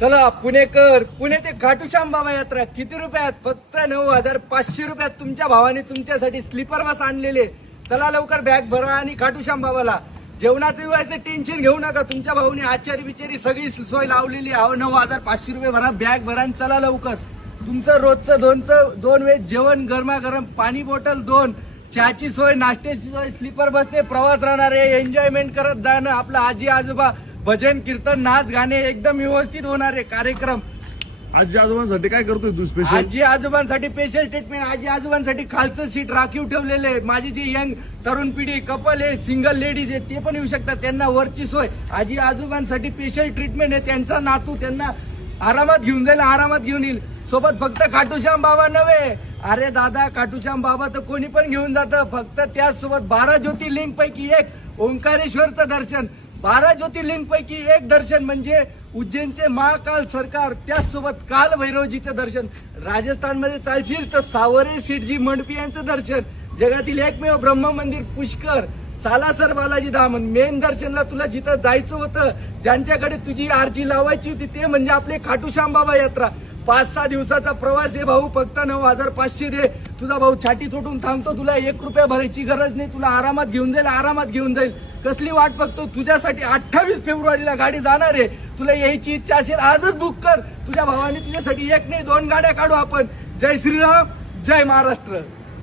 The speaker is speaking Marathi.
चला पुणेकर, पुणे ते खाटूश्याम बाबा यात्रा किती रुपयात? फक्त 9,500 रुपयात तुमच्या भावाने तुमच्यासाठी स्लीपर बस आणलेले. चला लवकर बॅग भरा आणि खाटूश्याम बाबाला. जेवणाचं विवाहाचं टेन्शन घेऊ नका, तुमच्या भाऊने आचारी बिचारी सगळी सोय लावलेली. 9,500 रुपये भरा, बॅग भरा आणि चला लवकर. तुमचं रोजचं दोन वेळ जेवण, गरमागरम पाणी बॉटल 2, चहाची सोय, नाश्त्याची सोय, स्लीपर बसने प्रवास राहणार आहे. एन्जॉयमेंट करत जाणं. आपलं आजी आजोबा भजन कीर्तन नाच गाणे एकदम व्यवस्थित होणार आहे कार्यक्रम. आजी आजोबांसाठी काय करतोय तू स्पेशल? आजी आजोबांसाठी स्पेशल ट्रीटमेंट. आजी आजोबांसाठी खालचं सीट राखीव ठेवलेलं आहे. माझी जी यंग तरुण पिढी, कपल आहे, सिंगल लेडीज आहे, ते पण येऊ शकतात. त्यांना वरची सोय. आजी आजोबांसाठी स्पेशल ट्रीटमेंट आहे. त्यांचा नातू त्यांना आरामात घेऊन जाईल, आरामात घेऊन येईल. सोबत फक्त खाटूश्याम बाबा नव्हे. अरे दादा, खाटूश्याम बाबा तर कोणी पण घेऊन जातं. फक्त त्याचसोबत 12 ज्योतिर्लिंग पैकी एक ओंकारेश्वरचं दर्शन. 12 ज्योतिर्लिंग पैकी एक दर्शन म्हणजे उज्जैनचे महाकाल सरकार. त्याचसोबत काल भैरवजीचं दर्शन. राजस्थानमध्ये चालशील तर सावरे सीटजी मंडपी यांचं दर्शन. जगातील एकमेव ब्रह्म मंदिर पुष्कर, सालासर बालाजी धाम. मेन दर्शनला तुला जिथं जायचं होतं, ज्यांच्याकडे तुझी आरजी लावायची होती, ते म्हणजे आपले खाटूश्याम बाबा यात्रा. 5-6 दिवसाचा प्रवास आहे भाऊ. फक्त 9,500 दे. तुझा भाऊ छाती तोडून थांबतो. तुला 1 रुपया भरायची गरज नाही. तुला आरामात घेऊन जाईल, आरामात घेऊन जाईल. कसली वाट बघतो? तुझ्यासाठी 28 फेब्रुवारीला गाडी जाणार आहे. तुला यायची इच्छा असेल आजच बुक कर. तुझ्या भावाने तुझ्यासाठी 1 नाही 2 गाड्या काढू आपण. जय श्रीराम, जय महाराष्ट्र.